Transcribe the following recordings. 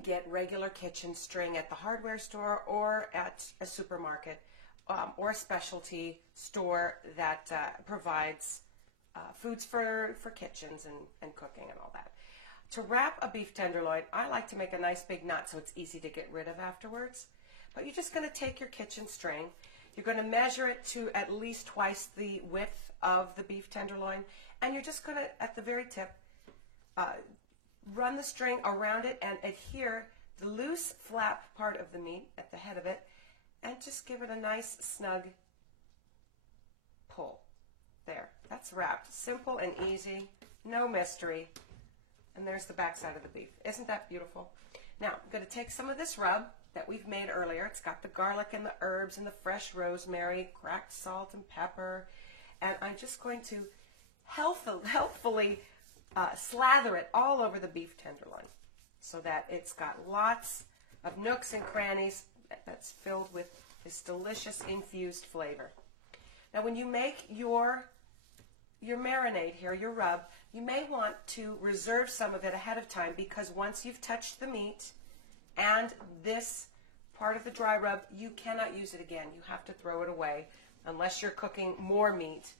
can get regular kitchen string at the hardware store or at a supermarket or a specialty store that provides foods for kitchens and cooking and all that. To wrap a beef tenderloin, I like to make a nice big knot so it's easy to get rid of afterwards. But you're just going to take your kitchen string. You're going to measure it to at least twice the width of the beef tenderloin. And you're just going to, at the very tip, run the string around it and adhere the loose flap part of the meat at the head of it and just give it a nice snug pull. There, that's wrapped. Simple and easy, no mystery. And there's the back side of the beef. Isn't that beautiful? Now, I'm going to take some of this rub that we've made earlier. It's got the garlic and the herbs and the fresh rosemary, cracked salt and pepper. And I'm just going to helpfully slather it all over the beef tenderloin so that it's got lots of nooks and crannies that's filled with this delicious infused flavor. Now, when you make your marinade here, your rub, you may want to reserve some of it ahead of time because once you've touched the meat and this part of the dry rub, you cannot use it again. You have to throw it away unless you're cooking more meat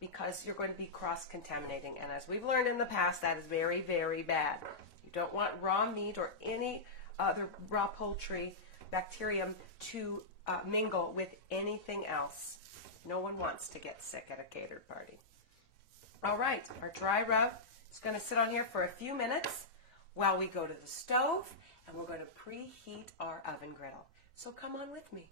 because you're going to be cross-contaminating. And as we've learned in the past, that is very, very bad. You don't want raw meat or any other raw poultry bacterium to mingle with anything else. No one wants to get sick at a catered party. All right, our dry rub is going to sit on here for a few minutes while we go to the stove and we're going to preheat our oven griddle. So come on with me.